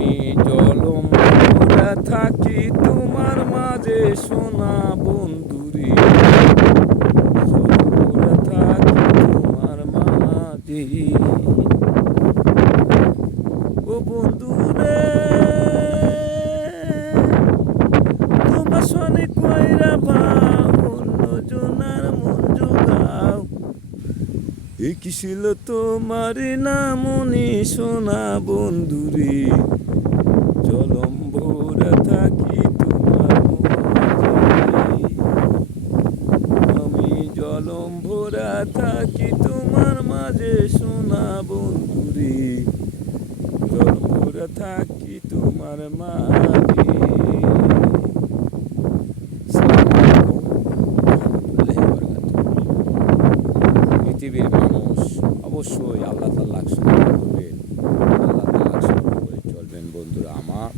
আমি জলমগ্ন থাকি তোমার মাঝে সোনা বন্ধুরে, জলমগ্ন থাকি তোমার মাঝে। ও বন্ধুরে তোমার সনে কইরা ভাও অন্য জনার মন জোগাও, এ কি ছিল তোমার নামনি সোনা বন্ধুরে, জলম ভরা থাকি তোমার মাঝে। আমি জলম ভরা থাকি তোমার মাঝে সোনা বন্ধুরে, জলম ভরা থাকি তোমার মাঝে। পৃথিবীর মানুষ অবশ্যই আল্লাহ তাআলাকে স্মরণ করবেন, আল্লাহ তাআলাকে স্মরণ করে চলবেন বন্ধুরা আমার।